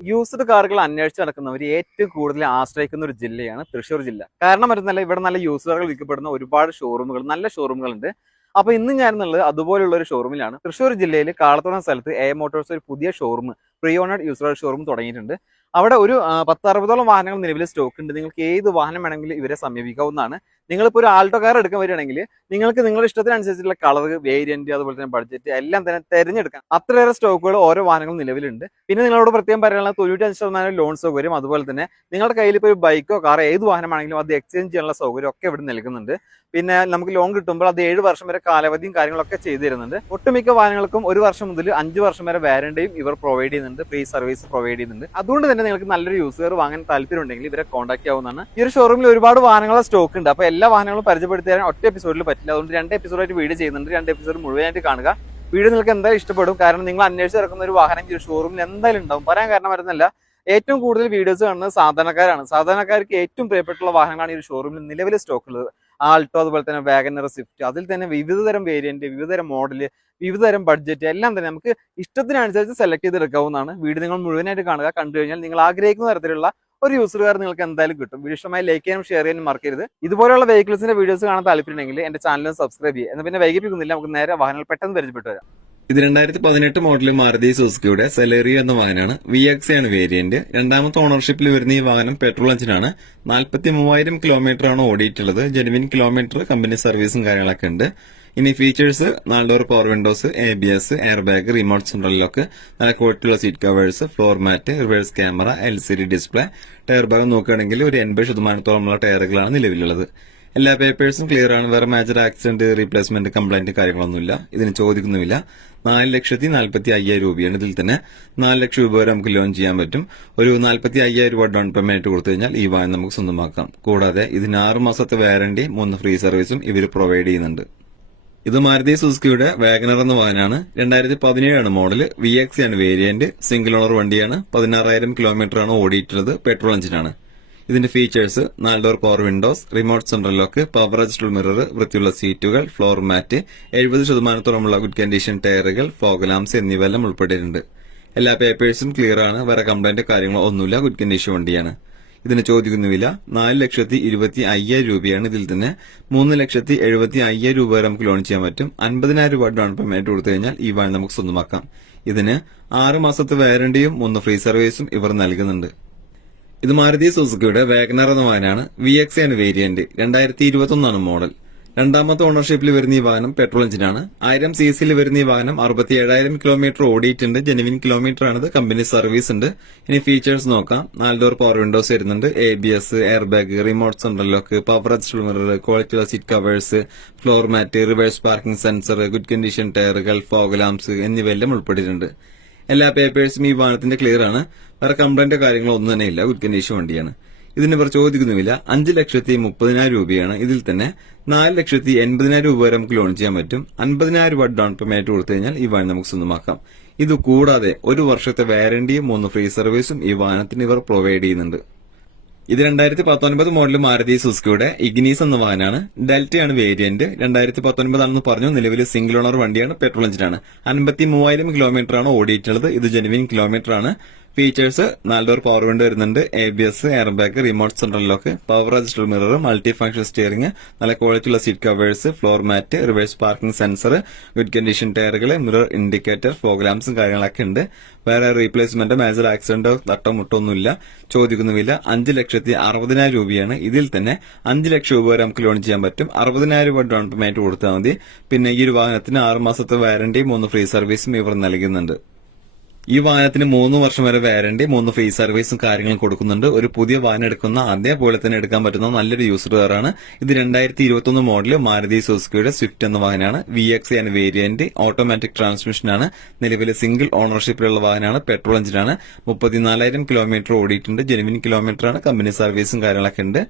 Used കാറുകൾ അന്വേഷിച്ച് നടക്കുന്നവർ ഏറ്റവും കൂടുതൽ ആശ്രയിക്കുന്ന ഒരു ജില്ലയാണ് തൃശ്ശൂർ ജില്ല. കാരണം വരുന്നല്ല ഇവിടെ നല്ല യൂസ്ഡ് കാറുകൾ വിൽക്കപ്പെടുന്ന ഒരുപാട് ഷോറൂമുകൾ നല്ല ഷോറൂമുകളുണ്ട് അപ്പൊ ഇന്ന് ഞാൻ എന്നുള്ളത് അതുപോലുള്ള ഒരു ഷോറൂമിലാണ് തൃശ്ശൂർ ജില്ലയിൽ കാളത്തോളം സ്ഥലത്ത് എ മോട്ടോഴ്സ് ഒരു പുതിയ showroom pre owned used showroom തുടങ്ങിയിട്ടുണ്ട്. അവിടെ ഒരു ആ, പത്ത് അറുപതോളം വാഹനങ്ങൾ നിലവിൽ സ്റ്റോക്ക് ഉണ്ട്. നിങ്ങൾക്ക് ഏത് വാഹനം വേണമെങ്കിലും ഇവരെ സമീപിക്കാവുന്നതാണ്. നിങ്ങളിപ്പോൾ ഒരു ആൾട്ടോ കാർ എടുക്കാൻ വരികയാണെങ്കിൽ നിങ്ങൾക്ക് നിങ്ങളുടെ ഇഷ്ടത്തിനനുസരിച്ചുള്ള കളർ വേരിയന്റ് അതുപോലെ തന്നെ ബഡ്ജറ്റ് എല്ലാം തന്നെ തിരഞ്ഞെടുക്കാം. അത്രയേറെ സ്റ്റോക്കുകൾ ഓരോ വാഹനങ്ങളും നിലവിലുണ്ട്. പിന്നെ നിങ്ങളോട് പ്രത്യേകം പറയാനുള്ള തൊണ്ണൂറ്റഞ്ച് ശതമാനം ലോൺ സൗകര്യം അതുപോലെ തന്നെ നിങ്ങളുടെ കയ്യിൽ ഇപ്പോൾ ഒരു ബൈക്കോ കാറോ ഏത് വാഹനമാണെങ്കിലും അത് എക്സ്ചേഞ്ച് ചെയ്യാനുള്ള സൗകര്യം ഒക്കെ ഇവിടെ നൽകുന്നുണ്ട്. പിന്നെ നമുക്ക് ലോൺ കിട്ടുമ്പോൾ അത് ഏഴ് വർഷം വരെ കാലാവധിയും കാര്യങ്ങളൊക്കെ ചെയ്തു തരുന്നുണ്ട് ഒട്ടുമിക്ക വാഹനങ്ങൾക്കും ഒരു വർഷം മുതൽ അഞ്ച് വർഷം വരെ വാരണ്ടിയും ഇവർ പ്രൊവൈഡ് ചെയ്യുന്നുണ്ട് ഫ്രീ സർവീസ് പ്രൊവൈഡ് ചെയ്യുന്നുണ്ട്. അതുകൊണ്ട് തന്നെ നിങ്ങൾക്ക് നല്ലൊരു യൂസർ വാങ്ങാൻ താല്പര്യമുണ്ടെങ്കിൽ ഇവരെ കോൺടാക്ട് ചെയ്യാവുന്നതാണ്. ഈ ഒരു ഷോറൂമിൽ ഒരുപാട് വാഹനങ്ങളുടെ സ്റ്റോക്ക് ഉണ്ട്. അപ്പോൾ എല്ലാ വാഹനങ്ങളും പരിചയപ്പെടുത്തി തരാൻ ഒറ്റ എപ്പിസോഡിൽ പറ്റില്ല. അതുകൊണ്ട് രണ്ട് എപ്പിസോഡായിട്ട് വീഡിയോ ചെയ്യുന്നുണ്ട്. രണ്ട് എപ്പിസോഡ് മുഴുവനായിട്ട് കാണുക. വീഡിയോ നിങ്ങൾക്ക് എന്തായാലും ഇഷ്ടപ്പെടും. കാരണം നിങ്ങൾ അന്വേഷിച്ച് ഇറക്കുന്ന ഒരു വാഹനം ഈ ഒരു ഷോറൂമിൽ എന്തായാലും ഉണ്ടാവും. പറയാൻ കാരണം വരുന്നില്ല ഏറ്റവും കൂടുതൽ വീഡിയോസ് കാണുന്നത് സാധാരണക്കാരാണ്. സാധാരണക്കാർക്ക് ഏറ്റവും പ്രിയപ്പെട്ടുള്ള വാഹനങ്ങളാണ് ഈ ഒരു ഷോറൂമിൽ നിലവിലെ സ്റ്റോക്ക് ഉള്ളത്. ആൾട്ടോ അതുപോലെ തന്നെ വാഗനർ സ്വിഫ്റ്റ് അതിൽ തന്നെ വിവിധതരം വേരിയന്റ് വിവിധതരം മോഡൽ വിവിധതരം ബഡ്ജറ്റ് എല്ലാം തന്നെ നമുക്ക് ഇഷ്ടത്തിനനുസരിച്ച് സെലക്ട് ചെയ്തെടുക്കാവുന്നതാണ്. വീഡിയോ നിങ്ങൾ മുഴുവനായിട്ട് കാണുക. കണ്ടു കഴിഞ്ഞാൽ നിങ്ങൾ ആഗ്രഹിക്കുന്ന തരത്തിലുള്ള ഒരു യൂസർ കാർ നിങ്ങൾക്ക് എന്തായാലും കിട്ടും. വീഡിയോ ഇഷ്ടമായി ലൈക്ക് ചെയ്യാനും ഷെയർ ചെയ്യാനും മറക്കരുത്. ഇതുപോലെയുള്ള വെഹിക്കിൾസിന്റെ വീഡിയോസ് കാണാൻ താല്പര്യമുണ്ടെങ്കിൽ എന്റെ ചാനൽ സബ്സ്ക്രൈബ് ചെയ്യുക. എന്നാൽ പിന്നെ വൈകിപ്പിക്കുന്നില്ല. നമുക്ക് നേരെ വാഹനങ്ങൾ പെട്ടെന്ന് പരിചയപ്പെട്ടു വരാം. ഇത് രണ്ടായിരത്തി പതിനെട്ട് മോഡൽ മാരുതി സുസുക്കിയുടെ സെലേറിയോ എന്ന വാഹനമാണ്. വി എക്സ് ആണ് വേരിയന്റ് രണ്ടാമത്തെ ഓണർഷിപ്പിൽ വരുന്ന ഈ വാഹനം പെട്രോൾ എഞ്ചിനാണ് നാൽപ്പത്തി മൂവായിരം കിലോമീറ്റർ ആണ് ഓടിയിട്ടുള്ളത്. ജെനുവിൻ കിലോമീറ്റർ കമ്പനി സർവീസും കാര്യങ്ങളൊക്കെ ഉണ്ട്. ഇനി ഫീച്ചേഴ്സ് നാല് door power windows A B S airbag remote central lock നല്ല ക്വാളിറ്റിയുള്ള seat covers floor mat reverse camera L C D display tyre ഭാഗം നോക്കുകയാണെങ്കിൽ ഒരു എൺപത് ശതമാനത്തോളമുള്ള ടയറുകളാണ് നിലവിലുള്ളത്. എല്ലാ പേപ്പേഴ്സും ക്ലിയർ ആണ്. വേറെ മേജർ ആക്സിഡന്റ് റീപ്ലേസ്മെന്റ് കംപ്ലൈന്റ് കാര്യങ്ങളൊന്നുമില്ല. ഇതിന് ചോദിക്കുന്നുമില്ല. നാല് ലക്ഷത്തി നാൽപ്പത്തി അയ്യായിരം രൂപയാണ് ഇതിൽ തന്നെ. നാല് ലക്ഷം രൂപ വരെ നമുക്ക് ലോൺ ചെയ്യാൻ പറ്റും. ഒരു നാൽപ്പത്തി അയ്യായിരം രൂപ ഡൗൺ പേയ്മെന്റ് കൊടുത്തു കഴിഞ്ഞാൽ ഈ വാഹനം നമുക്ക് സ്വന്തമാക്കാം. കൂടാതെ ഇതിന് ആറ് മാസത്തെ വാറണ്ടി മൂന്ന് ഫ്രീ സർവീസും ഇവർ പ്രൊവൈഡ് ചെയ്യുന്നുണ്ട്. ഇത് മാരുതി സുസുക്കിയുടെ വാഗനർ എന്ന വാഹനമാണ്. രണ്ടായിരത്തി പതിനേഴാണ് മോഡൽ വി എക്സ് ആണ് വേരിയന്റ് സിംഗിൾ ഓണർ വണ്ടിയാണ്. പതിനാറായിരം കിലോമീറ്റർ ആണ് ഓടിയിട്ടുള്ളത്. പെട്രോൾ എഞ്ചിനാണ് ഇതിന്റെ ഫീച്ചേഴ്സ് നാല് door power windows remote central lock power adjustable mirror വൃത്തിയുള്ള സീറ്റുകൾ ഫ്ലോർ മാറ്റ് എഴുപത് ശതമാനത്തോളമുള്ള ഗുഡ് കണ്ടീഷൻ ടയറുകൾ ഫോഗലാംസ് എന്നിവയെല്ലാം ഉൾപ്പെട്ടിട്ടുണ്ട്. എല്ലാ പേപ്പേഴ്സും ക്ലിയർ ആണ്. വേറെ കംപ്ലൈന്റ് കാര്യങ്ങളോ ഒന്നുമില്ല. ഗുഡ് കണ്ടീഷൻ വണ്ടിയാണ്. ഇതിന് ചോദിക്കുന്ന വില നാല് ലക്ഷത്തി ഇരുപത്തി അയ്യായിരം രൂപയാണ്. ഇതിൽ തന്നെ മൂന്ന് ലക്ഷത്തി എഴുപത്തി അയ്യായിരം രൂപ വരെ നമുക്ക് ലോൺ ചെയ്യാൻ പറ്റും. അൻപതിനായിരം രൂപ ഡൗൺ പേയ്മെന്റ് കൊടുത്തു കഴിഞ്ഞാൽ ഈ വാഹനം നമുക്ക് സ്വന്തമാക്കാം. ഇതിന് ആറ് മാസത്തെ വാരണ്ടിയും മൂന്ന് ഫ്രീ സർവീസും ഇവർ നൽകുന്നുണ്ട്. ഇത് മാരുതി സുസുക്കിയുടെ വേഗനർ എന്ന വാഹനമാണ് വി എക്സ് എൻ വേരിയന്റ് രണ്ടായിരത്തി ഇരുപത്തി ഒന്നാണ് മോഡൽ. രണ്ടാമത്തെ ഓണർഷിപ്പിൽ വരുന്ന ഈ വാഹനം പെട്രോൾ എഞ്ചിനാണ് ആയിരം സി സിയിൽ വരുന്ന ഈ വാഹനം അറുപത്തി ഏഴായിരം കിലോമീറ്റർ ഓടിയിട്ടുണ്ട്. ജെനുവിൻ കിലോമീറ്റർ ആണ് കമ്പനി സർവീസ് ഉണ്ട്. ഇനി ഫീച്ചേഴ്സ് നോക്കാം. നാല് ഡോർ പവർ വിൻഡോസ് വരുന്നുണ്ട്. A B S airbag remote central lock power adjustable mirror quality seat covers floor mat reverse parking sensor good condition ടയറുകൾ ഫോഗലാംസ് എന്നിവയെല്ലാം ഉൾപ്പെട്ടിട്ടുണ്ട്. എല്ലാ പേപ്പേഴ്സും ഈ വാഹനത്തിന്റെ ക്ലിയർ ആണ്. വേറെ കംപ്ലൈന്റോ കാര്യങ്ങളോ ഒന്നും തന്നെ ഇല്ല. ഗുഡ് കണ്ടീഷൻ വണ്ടിയാണ്. ഇതിന് ഇവർ ചോദിക്കുന്നുമില്ല. അഞ്ച് ലക്ഷത്തി മുപ്പതിനായിരം രൂപയാണ്. ഇതിൽ തന്നെ നാല് ലക്ഷത്തി എൺപതിനായിരം രൂപ വരെ നമുക്ക് ലോൺ ചെയ്യാൻ പറ്റും. അൻപതിനായിരം രൂപ ഡൗൺ പേയ്മെന്റ് കൊടുത്തു കഴിഞ്ഞാൽ ഈ വാഹനം നമുക്ക് സ്വന്തമാക്കാം. ഇത് കൂടാതെ ഒരു വർഷത്തെ വാറണ്ടിയും മൂന്ന് ഫ്രീ സർവീസും ഈ വാഹനത്തിന് ഇവർ പ്രൊവൈഡ് ചെയ്യുന്നുണ്ട്. ഇത് രണ്ടായിരത്തി പത്തൊൻപത് മോഡൽ മാരുതി സുസുക്കിയുടെ ഇഗ്നീസ് എന്ന വാഹനമാണ്. ഡെൽറ്റയാണ് വേരിയന്റ് രണ്ടായിരത്തി പത്തൊൻപതാണെന്ന് പറഞ്ഞു. നിലവിൽ സിംഗിൾ ഓണർ വണ്ടിയാണ് പെട്രോൾ എഞ്ചിനാണ് അൻപത്തി മൂവായിരം കിലോമീറ്റർ ആണ് ഓടിയിട്ടുള്ളത്. ഇത് ജെനുവിൻ കിലോമീറ്റർ ആണ്. ഫീച്ചേഴ്സ് നാല് ഡോർ പവർ വിൻഡോ വരുന്നുണ്ട്. A B S airbag remote central lock power register mirror multi function steering നല്ല ക്വാളിറ്റി ഉള്ള seat covers floor mat reverse parking sensor good condition ടയറുകൾ മിറർ ഇൻഡിക്കേറ്റർ ഫോഗ്ലാംസും കാര്യങ്ങളൊക്കെ ഉണ്ട്. വേറെ റീപ്ലേസ്മെന്റ് മേജർ ആക്സിഡന്റോ തട്ടോ മുട്ടോ ഒന്നുമില്ല. ചോദിക്കുന്നുമില്ല അഞ്ച് ലക്ഷത്തി അറുപതിനായിരം രൂപയാണ്. ഇതിൽ തന്നെ അഞ്ച് ലക്ഷം രൂപ വരെ നമുക്ക് ലോൺ ചെയ്യാൻ പറ്റും. അറുപതിനായിരം രൂപ ഡൗൺ പേയ്മെന്റ് കൊടുത്താൽ മതി. പിന്നെ ഈ ഒരു വാഹനത്തിന് ആറ് മാസത്തെ വാരണ്ടിയും മൂന്ന് ഫ്രീ സർവീസും ഇവർ നൽകുന്നുണ്ട്. ഈ വാഹനത്തിന് മൂന്ന് വർഷം വരെ വാരണ്ടി മൂന്ന് ഫ്രീ സർവീസും കാര്യങ്ങളും കൊടുക്കുന്നുണ്ട്. ഒരു പുതിയ വാഹനം എടുക്കുന്ന അതേപോലെ തന്നെ എടുക്കാൻ പറ്റുന്ന നല്ലൊരു യൂസർ കാറാണ് ഇത് രണ്ടായിരത്തി ഇരുപത്തൊന്ന് മോഡൽ മാരുതി സുസുക്കിയുടെ സ്വിഫ്റ്റ് എന്ന വാഹനമാണ്. വി എക്സ് ആണ് വേരിയന്റ് ഓട്ടോമാറ്റിക് ട്രാൻസ്മിഷനാണ് നിലവിലെ സിംഗിൾ ഓണർഷിപ്പിലുള്ള വാഹനമാണ്. പെട്രോൾ എഞ്ചിനാണ് മുപ്പത്തിനാലായിരം കിലോമീറ്റർ ഓടിയിട്ടുണ്ട്. ജെനുവിൻ കിലോമീറ്ററാണ് കമ്പനി സർവീസും കാര്യങ്ങളൊക്കെ ഉണ്ട്.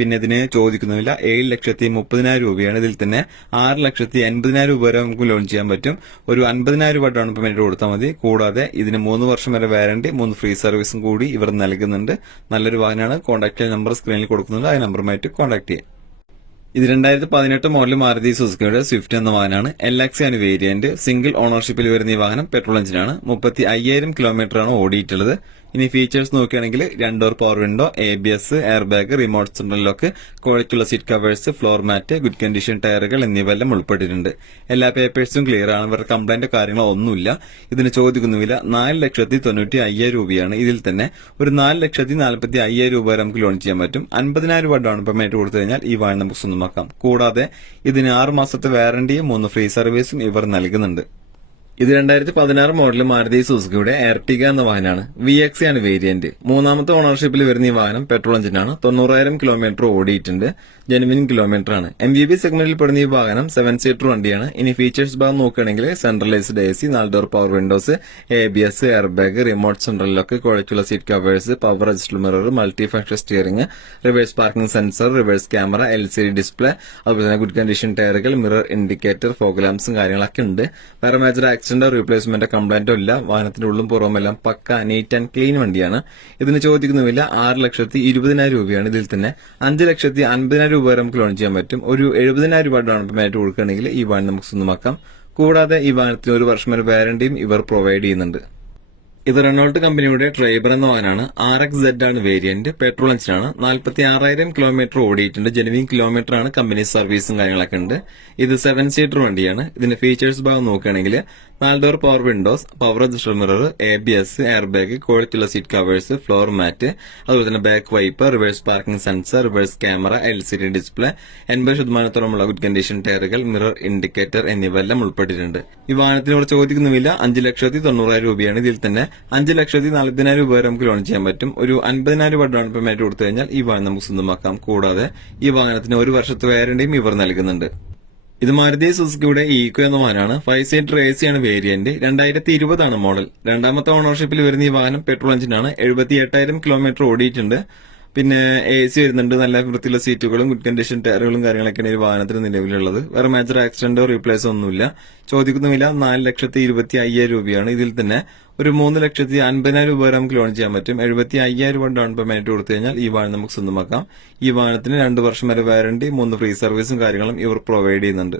പിന്നെ ഇതിന് ചോദിക്കുന്നില്ല. ഏഴ് ലക്ഷത്തി മുപ്പതിനായിരം രൂപയാണ്. ഇതിൽ തന്നെ ആറ് ലക്ഷത്തി എൺപതിനായിരം രൂപ വരെ നമുക്ക് ലോൺ ചെയ്യാൻ പറ്റും. ഒരു അൻപതിനായിരം രൂപ ഡൗൺ പേയ്മെന്റ് കൊടുത്താൽ മതി. കൂടാതെ ഇതിന് മൂന്ന് വർഷം വരെ വാറണ്ടി മൂന്ന് ഫ്രീ സർവീസും കൂടി ഇവർ നൽകുന്നുണ്ട്. നല്ലൊരു വാഹനമാണ്. കോൺടാക്ട് നമ്പർ സ്ക്രീനിൽ കൊടുക്കുന്നുണ്ട്. ആ നമ്പറുമായിട്ട് കോൺടാക്ട് ചെയ്യാം. ഇത് രണ്ടായിരത്തി പതിനെട്ട് മോഡൽ മാരുതി സുസുക്കിയുടെ സ്വിഫ്റ്റ് എന്ന വാഹനമാണ്. എൽ എക്സ് ആണ് വേരിയന്റ് സിംഗിൾ ഓണർഷിപ്പിൽ വരുന്ന ഈ വാഹനം പെട്രോൾ എഞ്ചിനാണ് മുപ്പത്തി അയ്യായിരം കിലോമീറ്ററാണ് ഓടിയിട്ടുള്ളത്. ഇനി ഫീച്ചേഴ്സ് നോക്കുകയാണെങ്കിൽ രണ്ടോർ power window A B S airbag remote central lock ക്വാളിറ്റിയുള്ള seat covers floor mat good condition ടയറുകൾ എന്നിവയെല്ലാം ഉൾപ്പെട്ടിട്ടുണ്ട്. എല്ലാ പേപ്പേഴ്സും ക്ലിയർ ആണ്. ഇവരുടെ കംപ്ലൈന്റ് കാര്യങ്ങളോ ഒന്നുമില്ല. ഇതിന് ചോദിക്കുന്ന വില നാല് ലക്ഷത്തി തൊണ്ണൂറ്റി അയ്യായിരം രൂപയാണ്. ഇതിൽ തന്നെ ഒരു നാല് ലക്ഷത്തി നാൽപ്പത്തി അയ്യായിരം രൂപ വരെ നമുക്ക് ലോൺ ചെയ്യാൻ പറ്റും. അൻപതിനായിരം രൂപ ഡൗൺ പേയ്മെന്റ് കൊടുത്തു കഴിഞ്ഞാൽ ഈ വാഹനം നമുക്ക് സ്വന്തമാക്കാം. കൂടാതെ ഇതിന് ആറ് മാസത്തെ വാറണ്ടിയും മൂന്ന് ഫ്രീ സർവീസും ഇവർ നൽകുന്നുണ്ട്. ഇത് രണ്ടായിരത്തി പതിനാറ് മോഡൽ മാരുതി സുസുക്കിയുടെ എർട്ടിക എന്ന വാഹനമാണ്. വി എക്സ് ആണ് വേരിയന്റ് മൂന്നാമത്തെ ഓണർഷിപ്പിൽ വരുന്ന ഈ വാഹനം പെട്രോൾ എഞ്ചിനാണ് തൊണ്ണൂറായിരം കിലോമീറ്റർ ഓടിയിട്ടുണ്ട്. ജെനുവിൻ കിലോമീറ്റർ ആണ്. എം വി ബി സെഗ്മെന്റിൽ പെടുന്ന ഈ വാഹനം സെവൻ സീറ്റർ വണ്ടിയാണ്. ഇനി ഫീച്ചേഴ്സ് ഭാഗം നോക്കുകയാണെങ്കിൽ സെൻട്രലൈസ്ഡ് എ സി നാല് door power windows A B S airbag remote central lock കുഴച്ചുള്ള seat covers power adjust mirror multi factor steering reverse parking sensor reverse camera L C D display അതുപോലെ തന്നെ good condition ടയറുകൾ mirror indicator fog ലാംപ്സും കാര്യങ്ങളൊക്കെ ഉണ്ട്. വേറെ major റീപ്ലേസ്മെന്റോ കംപ്ലൈന്റോ ഇല്ല. വാഹനത്തിന്റെ ഉള്ളും പുറവും എല്ലാം പക്ക നീറ്റ് ആൻഡ് ക്ലീൻ വണ്ടിയാണ്. ഇതിന് ചോദിക്കുന്ന വില ആറ് ലക്ഷത്തി ഇരുപതിനായിരം രൂപയാണ് ഇതിൽ തന്നെ. അഞ്ച് ലക്ഷത്തി അൻപതിനായിരം രൂപ വരെ നമുക്ക് ലോൺ ചെയ്യാൻ പറ്റും. ഒരു എഴുപതിനായിരം രൂപ ഡൗൺ പേയ്മെന്റ് കൊടുക്കുകയാണെങ്കിൽ ഈ വാഹനം നമുക്ക് സ്വന്തമാക്കാം. കൂടാതെ ഈ വാഹനത്തിന് ഒരു വർഷം വരെ വാരണ്ടിയും ഇവർ പ്രൊവൈഡ് ചെയ്യുന്നുണ്ട്. ഇത് റെനോൾട്ട് കമ്പനിയുടെ ഡ്രൈവർ എന്ന വാഹനമാണ്. ആർ എക്സ് സെഡ് ആണ് വേരിയന്റ് പെട്രോൾ എഞ്ചിനാണ് നാൽപ്പത്തി ആറായിരം കിലോമീറ്റർ ഓടിയിട്ടുണ്ട്. ജെനുവിൻ കിലോമീറ്റർ ആണ്. കമ്പനി സർവീസും കാര്യങ്ങളൊക്കെ ഉണ്ട്. ഇത് സെവൻ സീറ്റർ വണ്ടിയാണ്. ഇതിന്റെ ഫീച്ചേഴ്സ് ഭാഗം നോക്കുകയാണെങ്കിൽ നാല് power windows power adjuster mirror A B S airbag ക്വാളിറ്റിയുള്ള സീറ്റ് കവേഴ്സ് ഫ്ലോർ മാറ്റ് അതുപോലെ തന്നെ back wipe reverse parking sensor reverse camera L C D display എൺപത് ശതമാനത്തോളമുള്ള ഗുഡ് കണ്ടീഷൻ ടയറുകൾ മിറർ ഇൻഡിക്കേറ്റർ എന്നിവയെല്ലാം ഉൾപ്പെട്ടിട്ടുണ്ട്. ഈ വാഹനത്തിനോട് ചോദിക്കുന്ന വില അഞ്ച് ലക്ഷത്തി തൊണ്ണൂറായിരം രൂപയാണ്. ഇതിൽ തന്നെ അഞ്ച് ലക്ഷത്തി നാൽപ്പതിനായിരം രൂപ വരെ നമുക്ക് ലോൺ ചെയ്യാൻ പറ്റും. ഒരു അൻപതിനായിരം രൂപ ഡൗൺ പേയ്മെന്റ് കൊടുത്തു കഴിഞ്ഞാൽ ഈ വാഹനം നമുക്ക് സ്വന്തമാക്കാം. കൂടാതെ ഈ വാഹനത്തിന് ഒരു വർഷത്തെ വേറെയും ഇവർ നൽകുന്നുണ്ട്. ഇത് മാരുതി സുസുക്കിയുടെ ഈക്കോ എന്ന വാഹനമാണ് ഫൈവ് സീറ്റർ എ സി ആണ് വേരിയന്റ്. രണ്ടായിരത്തി ഇരുപതാണ് മോഡൽ. രണ്ടാമത്തെ ഓണർഷിപ്പിൽ വരുന്ന ഈ വാഹനം പെട്രോൾ എഞ്ചിനാണ്. എഴുപത്തി എട്ടായിരം കിലോമീറ്റർ ഓടിയിട്ടുണ്ട്. പിന്നെ എ സി വരുന്നുണ്ട്. നല്ല വൃത്തിയുള്ള സീറ്റുകളും ഗുഡ് കണ്ടീഷൻ ടയറുകളും കാര്യങ്ങളൊക്കെയാണ് ഈ വാഹനത്തിന് നിലവിലുള്ളത്. വേറെ മേജർ ആക്സിഡന്റോ റീപ്ലേസോ ഒന്നുമില്ല. ചോദിക്കുന്ന വില നാല് ലക്ഷത്തി ഇരുപത്തി അയ്യായിരം രൂപയാണ്. ഇതിൽ തന്നെ ഒരു മൂന്ന് ലക്ഷത്തി അൻപതിനായിരം രൂപ വരെ നമുക്ക് ലോൺ ചെയ്യാൻ പറ്റും. എഴുപത്തി അയ്യായിരം രൂപ ഡൗൺ പേയ്മെന്റ് കൊടുത്തു കഴിഞ്ഞാൽ ഈ വാഹനം നമുക്ക് സ്വന്തമാക്കാം. ഈ വാഹനത്തിന് രണ്ട് വർഷം വരെ വാറണ്ടി മൂന്ന് ഫ്രീ സർവീസും കാര്യങ്ങളും ഇവർ പ്രൊവൈഡ് ചെയ്യുന്നുണ്ട്.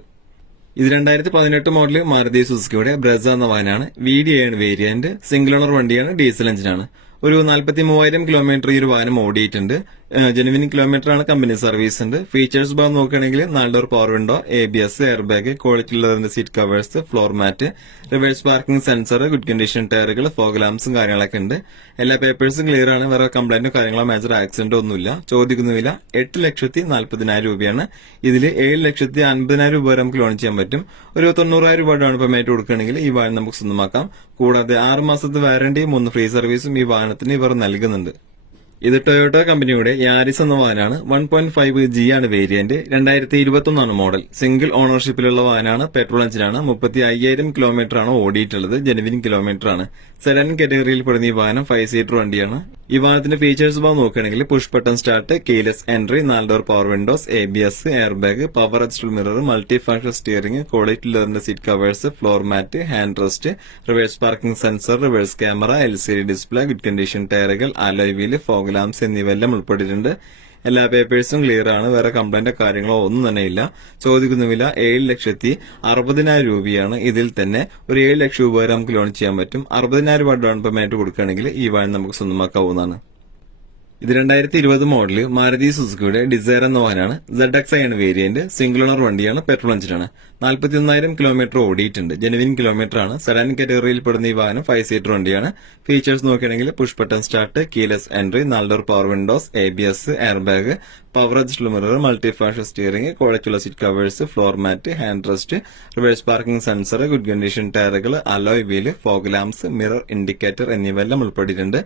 ഇത് രണ്ടായിരത്തി പതിനെട്ട് മോഡൽ മാരുതി സുസുക്കിയുടെ ബ്രസ എന്ന വാഹനമാണ്. വി ഡി ആണ് വേരിയന്റ് സിംഗിൾ ഓണർ വണ്ടിയാണ് ഡീസൽ എഞ്ചിനാണ് ഒരു നാൽപ്പത്തി മൂവായിരം കിലോമീറ്റർ ഈ ഒരു വാഹനം ഓടിയിട്ടുണ്ട്. ജെനുവിൻ കിലോമീറ്റർ ആണ് കമ്പനി സർവീസ് ഉണ്ട്. ഫീച്ചേഴ്സ് ഭാഗം നോക്കുകയാണെങ്കിൽ നാല് door power window A B S airbag quality ഉള്ളതിന്റെ seat covers floor mat reverse parking sensor good condition ടയറുകൾ ഫോഗ് ലാംസും കാര്യങ്ങളൊക്കെ ഉണ്ട്. എല്ലാ പേപ്പേഴ്സും ക്ലിയർ ആണ്. വേറെ കംപ്ലൈന്റോ കാര്യങ്ങളോ മേജർ ആക്സിഡന്റോ ഒന്നുമില്ല ചോദിക്കുന്ന വില എട്ട് ലക്ഷത്തി നാൽപ്പതിനായിരം രൂപയാണ്. ഇതിൽ ഏഴ് ലക്ഷത്തി അൻപതിനായിരം രൂപ വരെ നമുക്ക് ലോൺ ചെയ്യാൻ പറ്റും. ഒരു തൊണ്ണൂറായിരം രൂപ ഡൗൺ പേയ്മെന്റ് കൊടുക്കുകയാണെങ്കിൽ ഈ വാഹനം നമുക്ക് സ്വന്തമാക്കാം. കൂടാതെ ആറ് മാസത്തെ വാറണ്ടിയും മൂന്ന് ഫ്രീ സർവീസും ഈ വാഹനത്തിന് ഇവർ നൽകുന്നുണ്ട്. ഇത് ടൊയോട്ട കമ്പനിയുടെ യാരിസ് എന്ന വാഹനമാണ് വൺ പോയിന്റ് ഫൈവ് ജി ആണ് വേരിയന്റ് രണ്ടായിരത്തി ഇരുപത്തൊന്നാണ് മോഡൽ സിംഗിൾ ഓണർഷിപ്പിലുള്ള വാഹനമാണ് പെട്രോൾ എഞ്ചിനാണ് മുപ്പത്തി അയ്യായിരം കിലോമീറ്റർ ആണ് ഓടിയിട്ടുള്ളത്. ജെനുവിൻ കിലോമീറ്റർ ആണ്. സെഡൻ കാറ്റഗറിയിൽ പെടുന്ന ഈ വാഹനം ഫൈവ് സീറ്റർ വണ്ടിയാണ്. ഈ വാഹനത്തിന്റെ ഫീച്ചേഴ്സ് ഭാഗം നോക്കുകയാണെങ്കിൽ push button start keyless entry നാല് door power windows A B S airbag power adjustable mirror multi factor steering quality ലെതറിന്റെ seat covers floor mat hand rest reverse parking sensor reverse camera L C D display good condition ടയറുകൾ alloy wheel fog lamps എന്നിവയെല്ലാം ഉൾപ്പെട്ടിട്ടുണ്ട്. എല്ലാ പേപ്പേഴ്സും clear ആണ്. വേറെ കംപ്ലൈന്റോ കാര്യങ്ങളോ ഒന്നും തന്നെ ഇല്ല. ചോദിക്കുന്ന വില ഏഴ് ലക്ഷത്തി അറുപതിനായിരം രൂപയാണ് ഇതിൽ തന്നെ. ഒരു ഏഴ് ലക്ഷം രൂപ വരെ നമുക്ക് ലോൺ ചെയ്യാൻ പറ്റും. അറുപതിനായിരം രൂപ ഡൗൺ പേയ്മെന്റ് കൊടുക്കുകയാണെങ്കിൽ ഈ വാഹനം നമുക്ക് സ്വന്തമാക്കാവുന്നതാണ്. ഇത് രണ്ടായിരത്തി ഇരുപത് മോഡൽ മാരുതി സുസുക്കിയുടെ ഡിസൈർ എന്ന വാഹനമാണ്. സെഡ് എക്സ് ആണ് വേരിയന്റ് സിംഗിൾ ഓണർ വണ്ടിയാണ് പെട്രോൾ എഞ്ചിനാണ് നാൽപ്പത്തി ഒന്നായിരം കിലോമീറ്റർ ഓടിയിട്ടുണ്ട്. ജെനുവിൻ കിലോമീറ്റർ ആണ്. സെഡാൻ കാറ്റഗറിയിൽ പെടുന്ന ഈ വാഹനം ഫൈവ് സീറ്റർ വണ്ടിയാണ്. ഫീച്ചേഴ്സ് നോക്കുകയാണെങ്കിൽ push button start keyless entry നാല് door power windows A B S airbag power adjust mirror multi fashion steering കോളേജുള്ള seat covers floor mat hand rest reverse parking sensor good condition ടയറുകൾ alloy wheel fog lamps mirror indicator എന്നിവയെല്ലാം ഉൾപ്പെട്ടിട്ടുണ്ട്.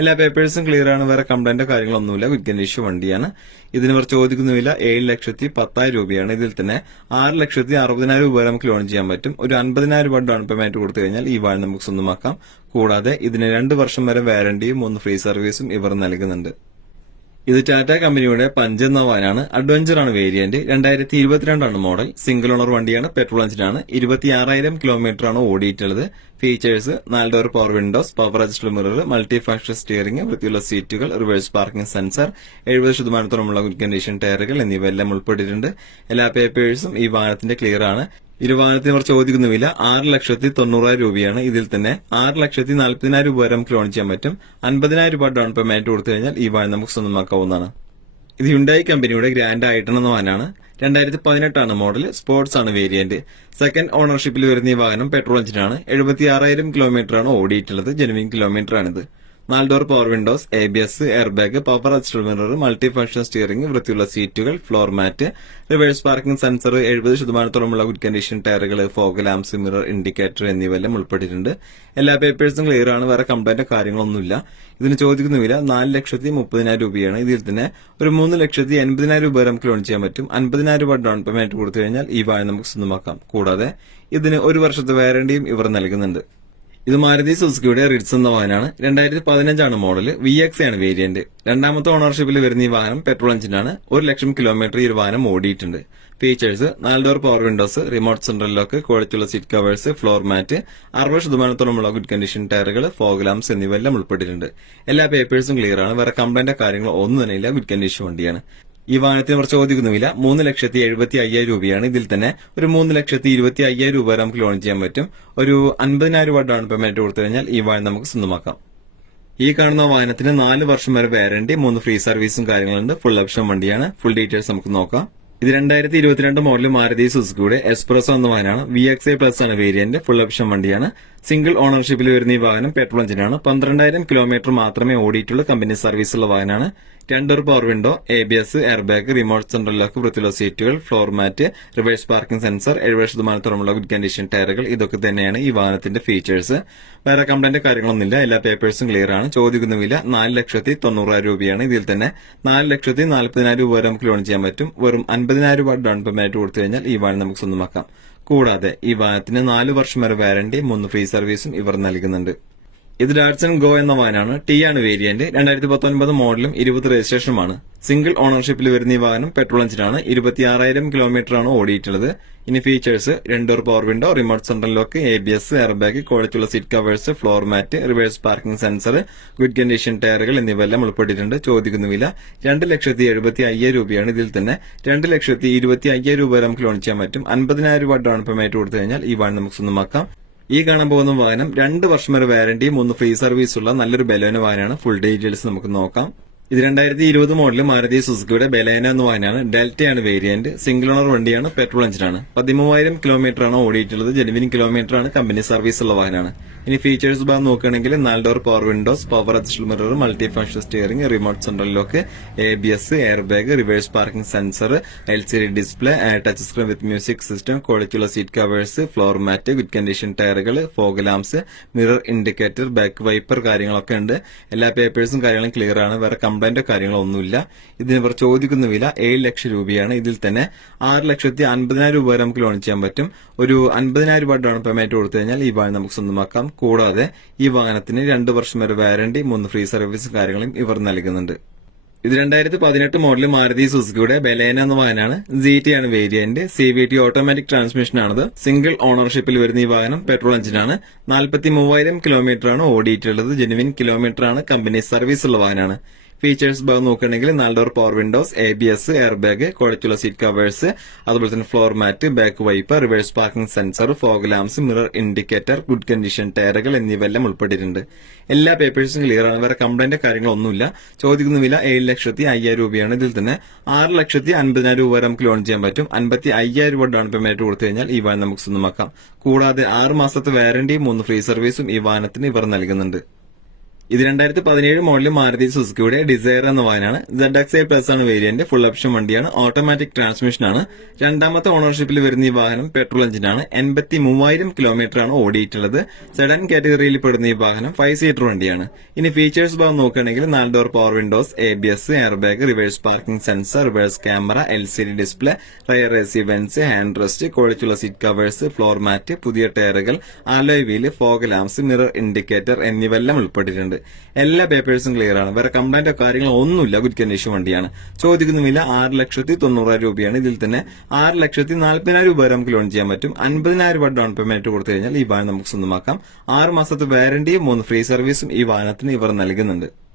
എല്ലാ പേപ്പേഴ്സും clear ആണ്. വേറെ കംപ്ലൈന്റോ കാര്യങ്ങളൊന്നുമില്ല good condition വണ്ടിയാണ്. ഇതിന് ഇവർ ചോദിക്കുന്ന വില ഏഴ് ലക്ഷത്തി പത്തായിരം രൂപയാണ് ഇതിൽ തന്നെ. ആറ് ലക്ഷത്തി അറുപതിനായിരം രൂപ വരെ നമുക്ക് ലോൺ ചെയ്യാൻ പറ്റും. ഒരു അൻപതിനായിരം രൂപ ഡൗൺ പേയ്മെന്റ് കൊടുത്തു കഴിഞ്ഞാൽ ഈ വാഹനം നമുക്ക് സ്വന്തമാക്കാം. കൂടാതെ ഇതിന് രണ്ട് വർഷം വരെ വാരണ്ടിയും മൂന്ന് ഫ്രീ സർവീസും ഇവർ നൽകുന്നുണ്ട്. ഇത് ടാറ്റ കമ്പനിയുടെ പഞ്ച് എന്ന വാനാണ്. അഡ്വഞ്ചർ ആണ് വേരിയന്റ് രണ്ടായിരത്തി ഇരുപത്തിരണ്ടാണ് മോഡൽ സിംഗിൾ ഓണർ വണ്ടിയാണ് പെട്രോൾ എഞ്ചിനാണ് ഇരുപത്തിയാറായിരം കിലോമീറ്റർ ആണ് ഓടിയിട്ടുള്ളത്. ഫീച്ചേഴ്സ് നാല് door power windows power adjuster mirror multi faction steering വൃത്തിയുള്ള സീറ്റുകൾ റിവേഴ്സ് പാർക്കിംഗ് സെൻസർ എഴുപത് ശതമാനത്തോളമുള്ള കണ്ടീഷൻ ടയറുകൾ എന്നിവയെല്ലാം ഉൾപ്പെട്ടിട്ടുണ്ട്. എല്ലാ പേപ്പേഴ്സും ഈ വാഹനത്തിന്റെ ക്ലിയർ ആണ്. ഇരുവാഹനത്തിന് അവർ ചോദിക്കുന്ന വില ആറ് ലക്ഷത്തി തൊണ്ണൂറായിരം രൂപയാണ്. ഇതിൽ തന്നെ ആറ് ലക്ഷത്തി നാൽപ്പതിനായിരം രൂപ വരെ നമുക്ക് ലോൺ ചെയ്യാൻ പറ്റും. അൻപതിനായിരം രൂപ ഡൗൺ പേയ്മെന്റ് കൊടുത്തു കഴിഞ്ഞാൽ ഈ വാഹനം നമുക്ക് സ്വന്തമാക്കാവുന്നതാണ്. ഇത് ഹുണ്ടായി കമ്പനിയുടെ ഗ്രാൻഡ് ആയിട്ടുള്ള വാഹനമാണ്. രണ്ടായിരത്തി പതിനെട്ടാണ് മോഡൽ സ്പോർട്സ് ആണ് വേരിയന്റ് സെക്കൻഡ് ഓണർഷിപ്പിൽ വരുന്ന ഈ വാഹനം പെട്രോൾ എഞ്ചിനാണ് എഴുപത്തി ആറായിരം കിലോമീറ്റർ ആണ് ഓടിയിട്ടുള്ളത്. ജെനുവിൻ കിലോമീറ്റർ ആണിത്. നാല് door power windows A B S airbag power adjuster mirror multi function steering വൃത്തിയുള്ള സീറ്റുകൾ floor mat reverse parking sensor എഴുപത് ശതമാനത്തോളമുള്ള ഗുഡ് കണ്ടീഷൻ ടയറുകൾ ഫോഗ് ലാംസ് മിറർ ഇൻഡിക്കേറ്റർ എന്നിവയെല്ലാം ഉൾപ്പെട്ടിട്ടുണ്ട്. എല്ലാ പേപ്പേഴ്സും ക്ലിയർ ആണ്. വേറെ കംപ്ലൈന്റ് കാര്യങ്ങളൊന്നുമില്ല. ഇതിന് ചോദിക്കുന്ന വില നാല് ലക്ഷത്തി മുപ്പതിനായിരം രൂപയാണ്. ഇതിൽ തന്നെ ഒരു മൂന്ന് ലക്ഷത്തി എൺപതിനായിരം രൂപ നമുക്ക് ലോൺ ചെയ്യാൻ പറ്റും. അൻപതിനായിരം രൂപ ഡൗൺ പേയ്മെന്റ് കൊടുത്തു കഴിഞ്ഞാൽ ഈ വാഴ നമുക്ക് സ്വന്തമാക്കാം. കൂടാതെ ഇതിന് ഒരു വർഷത്തെ വാരണ്ടിയും ഇവർ നൽകുന്നുണ്ട്. ഇത് മാരുതി സുസുക്കിയുടെ റിഡ്സ് എന്ന വാഹനമാണ്. രണ്ടായിരത്തി പതിനഞ്ചാണ് മോഡൽ വി എക്സ് ആണ് വേരിയന്റ് രണ്ടാമത്തെ ഓണർഷിപ്പിൽ വരുന്ന ഈ വാഹനം പെട്രോൾ എഞ്ചിനാണ് ഒരു ലക്ഷം കിലോമീറ്റർ ഈ വാഹനം ഓടിയിട്ടുണ്ട്. ഫീച്ചേഴ്സ് നാല് door power windows remote central lock ക്വാളിറ്റിയുള്ള സീറ്റ് കവേഴ്സ് ഫ്ലോർ മാറ്റ് അറുപത് ശതമാനത്തോളമുള്ള ഗുഡ് കണ്ടീഷൻ ടയറുകൾ ഫോഗ് ലാംസ് എന്നിവയെല്ലാം ഉൾപ്പെട്ടിട്ടുണ്ട്. എല്ലാ പേപ്പേഴ്സും ക്ലിയർ ആണ്. വേറെ കംപ്ലൈന്റ് കാര്യങ്ങളോ ഒന്നും തന്നെ ഇല്ല. ഗുഡ് കണ്ടീഷൻ വണ്ടിയാണ്. ഈ വാഹനത്തിന് അവർ ചോദിക്കുന്ന മൂന്ന് ലക്ഷത്തി എഴുപത്തി അയ്യായിരം രൂപയാണ്. ഇതിൽ തന്നെ ഒരു മൂന്ന് ലക്ഷത്തി ഇരുപത്തി അയ്യായിരം രൂപ നമുക്ക് ലോൺ ചെയ്യാൻ പറ്റും. ഒരു അൻപതിനായിരം രൂപ ഡൗൺ പേയ്മെന്റ് കൊടുത്തു കഴിഞ്ഞാൽ ഈ വാഹനം നമുക്ക് സ്വന്തമാക്കാം. ഈ കാണുന്ന വാഹനത്തിന് നാല് വർഷം വരെ വാരണ്ടി മൂന്ന് ഫ്രീ സർവീസും കാര്യങ്ങളുണ്ട്. ഫുൾ ഓപ്ഷൻ വണ്ടിയാണ്. ഫുൾ ഡീറ്റെയിൽസ് നമുക്ക് നോക്കാം. ഇത് രണ്ടായിരത്തി ഇരുപത്തിരണ്ട് മോഡൽ മാരുതി സുസുക്കിയുടെ എക്സ്പ്രസ് എന്ന വാഹനമാണ്. വി എക്സ് ഐ പ്ലസ് ആണ് വേരിയന്റ് ഫുൾ ഓപ്ഷൻ വണ്ടിയാണ്. സിംഗിൾ ഓണർഷിപ്പിൽ വരുന്ന ഈ വാഹനം പെട്രോൾ എഞ്ചിനാണ്. പന്ത്രണ്ടായിരം കിലോമീറ്റർ മാത്രമേ ഓടിയിട്ടുള്ള കമ്പനി സർവീസ് ഉള്ള വാഹനമാണ്. രണ്ടൊരു power window A B S airbag remote central lock വൃത്തിയുള്ള സീറ്റുകൾ floor mat reverse parking sensor എഴുപത് ശതമാനത്തോളമുള്ള ഗുഡ് കണ്ടീഷൻ ടയറുകൾ ഇതൊക്കെ തന്നെയാണ് ഈ വാഹനത്തിന്റെ ഫീച്ചേഴ്സ് വേറെ കംപ്ലൈന്റ് കാര്യങ്ങളൊന്നുമില്ല. എല്ലാ പേപ്പേഴ്സും ക്ലിയർ ആണ്. ചോദിക്കുന്ന വില നാല് ലക്ഷത്തി തൊണ്ണൂറായിരം രൂപയാണ്. ഇതിൽ തന്നെ നാല് ലക്ഷത്തി നാൽപ്പതിനായിരം രൂപ വരെ നമുക്ക് ലോൺ ചെയ്യാൻ പറ്റും. വെറും അൻപതിനായിരം രൂപ ഡൗൺ പേയ്മെന്റ് കൊടുത്തു കഴിഞ്ഞാൽ ഈ വാഹനം നമുക്ക് സ്വന്തമാക്കാം. കൂടാതെ ഈ വാഹനത്തിന് നാല് വർഷം വരെ വാറണ്ടി മൂന്ന് ഫ്രീ സർവീസും ഇവർ നൽകുന്നുണ്ട്. ഇത് ഡാറ്റ്സൺ ഗോ എന്ന വാഹനമാണ്. ടി ആണ് വേരിയന്റ് രണ്ടായിരത്തി പത്തൊൻപത് മോഡലും ഇരുപത് രജിസ്ട്രേഷനുമാണ് സിംഗിൾ ഓണർഷിപ്പിൽ വരുന്ന ഈ വാഹനം പെട്രോൾ എഞ്ചിനാണ് ഇരുപത്തിയാറായിരം കിലോമീറ്റർ ആണ് ഓടിയിട്ടുള്ളത്. ഇനി features രണ്ടോർ power window remote central lock A B S airbag ക്വാളിറ്റിയുള്ള seat covers floor mat reverse parking sensor good condition ടയറുകൾ എന്നിവയെല്ലാം ഉൾപ്പെട്ടിട്ടുണ്ട്. ചോദിക്കുന്ന വില രണ്ട് ലക്ഷത്തി എഴുപത്തി അയ്യായിരം രൂപയാണ് ഇതിൽ തന്നെ. രണ്ട് ലക്ഷത്തി ഇരുപത്തി അയ്യായിരം രൂപ നമുക്ക് ലോൺ ചെയ്യാൻ പറ്റും. അൻപതിനായിരം രൂപ ഡൗൺ പേയ്മെന്റ് കൊടുത്തു കഴിഞ്ഞാൽ ഈ വാഹനം നമുക്ക് സ്വന്തമാക്കാം. ഈ കാണാൻ പോകുന്ന വാഹനം രണ്ട് വർഷം വരെ വാരണ്ടിയും ഒന്ന് ഫ്രീ സർവീസുള്ള നല്ലൊരു ബലോന വാഹനമാണ്. ഫുൾ ഡീറ്റെയിൽസ് നമുക്ക് നോക്കാം. ഇത് രണ്ടായിരത്തി ഇരുപത് മോഡൽ മാരുതി സുസുക്കിയുടെ ബലേന എന്ന വാഹനമാണ് ഡെൽറ്റയാണ് വേരിയന്റ് സിംഗിൾ ഓണർ വണ്ടിയാണ് പെട്രോൾ എഞ്ചിനാണ് പതിമൂവായിരം കിലോമീറ്റർ ആണ് ഓടിയിട്ടുള്ളത്. ജെനുവിൻ കിലോമീറ്റർ ആണ് കമ്പനി സർവീസ് ഉള്ള വാഹനമാണ്. ഇനി ഫീച്ചേഴ്സ് ഭാഗം നോക്കുകയാണെങ്കിൽ നാല് door power windows power adjuster mirror multi function steering remote central lock A B S airbag reverse parking sensor L C D display touch screen with music system ക്വാളിറ്റിയുള്ള seat covers floor mat good condition ടയറുകൾ fog lamps mirror indicator back wiper കാര്യങ്ങളൊക്കെ ഉണ്ട്. എല്ലാ പേപ്പേഴ്സും കാര്യങ്ങളും clear ആണ്. വേറെ കംപ്ലൈന്റോ കാര്യങ്ങളോ ഒന്നുമില്ല. ഇതിന് ഇവർ ചോദിക്കുന്ന വില ഏഴ് ലക്ഷം രൂപയാണ്. ഇതിൽ തന്നെ ആറ് ലക്ഷത്തി അൻപതിനായിരം രൂപ വരെ നമുക്ക് ലോൺ ചെയ്യാൻ പറ്റും. ഒരു അൻപതിനായിരം രൂപ ഡൗൺ പേയ്മെന്റ് കൊടുത്തു കഴിഞ്ഞാൽ ഈ വാഴ നമുക്ക് സ്വന്തമാക്കാം. കൂടാതെ ഈ വാഹനത്തിന് രണ്ട് വർഷം വരെ വാരണ്ടി മൂന്ന് ഫ്രീ സർവീസ് കാര്യങ്ങളും ഇവർ നൽകുന്നുണ്ട്. ഇത് രണ്ടായിരത്തി പതിനെട്ട് മോഡൽ മാരുതി സുസുക്കിയുടെ ബലേന എന്ന വാഹനമാണ്. ZT ആണ് variant C V T automatic transmission ആണത്. സിംഗിൾ ഓണർഷിപ്പിൽ വരുന്ന ഈ വാഹനം പെട്രോൾ എഞ്ചിനാണ് നാൽപ്പത്തി മൂവായിരം കിലോമീറ്റർ ആണ് ഓടിയിട്ടുള്ളത്. ജെനുവിൻ കിലോമീറ്റർ ആണ് കമ്പനി സർവീസ് ഉള്ള വാഹനമാണ്. ഫീച്ചേഴ്സ് ഭാഗം നോക്കുകയാണെങ്കിൽ നാല് door power windows A B S airbag കുഴച്ചുള്ള seat covers അതുപോലെ തന്നെ floor mat back wipe reverse parking sensor fog lamps mirror indicator good condition ടയറുകൾ എന്നിവയെല്ലാം ഉൾപ്പെട്ടിട്ടുണ്ട്. എല്ലാ പേപ്പേഴ്സും ക്ലിയർ ആണ്. വേറെ കംപ്ലൈന്റ് കാര്യങ്ങളൊന്നുമില്ല ചോദിക്കുന്ന വില ഏഴ് ലക്ഷത്തി അയ്യായിരം രൂപയാണ്. ഇതിൽ തന്നെ ആറ് ലക്ഷത്തി അൻപതിനായിരം രൂപ വരെ നമുക്ക് ലോൺ ചെയ്യാൻ പറ്റും. അൻപത്തി അയ്യായിരം രൂപ ഡൗൺ പേയ്മെന്റ് കൊടുത്തു കഴിഞ്ഞാൽ ഈ വാഹനം നമുക്ക് സ്വന്തമാക്കാം. കൂടാതെ ആറ് മാസത്തെ വാറണ്ടിയും മൂന്ന് ഫ്രീ സർവീസും ഈ വാഹനത്തിന് ഇവർ നൽകുന്നുണ്ട്. ഇത് രണ്ടായിരത്തി പതിനേഴ് മോഡൽ മാരുതി സുസുക്കിയുടെ ഡിസയർ എന്ന വാഹനമാണ്. സെഡ് എക്സ് ഐ പ്ലസ് ആണ് വേരിയന്റ് ഫുൾ ഓപ്ഷൻ വണ്ടിയാണ്. ഓട്ടോമാറ്റിക് ട്രാൻസ്മിഷൻ ആണ്. രണ്ടാമത്തെ ഓണർഷിപ്പിൽ വരുന്ന ഈ വാഹനം പെട്രോൾ എഞ്ചിനാണ് എൺപത്തി മൂവായിരം കിലോമീറ്റർ ആണ് ഓടിയിട്ടുള്ളത്. സെഡൻ കാറ്റഗറിയിൽ പെടുന്ന ഈ വാഹനം ഫൈവ് സീറ്റർ വണ്ടിയാണ്. ഇനി ഫീച്ചേഴ്സ് ഭാഗം നോക്കുകയാണെങ്കിൽ നാല് door power windows A B S air bag reverse parking sensor reverse camera L C D display rear A C vents hand rest കോഴിച്ചുള്ള seat covers floor mat പുതിയ ടയറുകൾ alloy wheel fog lamps mirror indicator എന്നിവ എല്ലാം ഉൾപ്പെട്ടിട്ടുണ്ട്. എല്ലാ പേപ്പേഴ്സും clear ആണ്. വേറെ കംപ്ലൈന്റോ കാര്യങ്ങളോ ഒന്നുമില്ല ഗുഡ് കണ്ടീഷൻ വണ്ടിയാണ്. ചോദിക്കുന്നുമില്ല ആറ് ലക്ഷത്തി തൊണ്ണൂറായിരം രൂപയാണ്. ഇതിൽ തന്നെ ആറ് ലക്ഷത്തി നാൽപ്പതിനായിരം രൂപ വരെ നമുക്ക് ലോൺ ചെയ്യാൻ പറ്റും. അൻപതിനായിരം രൂപ ഡൗൺ പേയ്മെന്റ് കൊടുത്തു കഴിഞ്ഞാൽ ഈ വാഹനം നമുക്ക് സ്വന്തമാക്കാം. ആറ് മാസത്തെ വാരണ്ടിയും മൂന്ന് ഫ്രീ സർവീസും ഈ വാഹനത്തിന് ഇവർ നൽകുന്നുണ്ട്.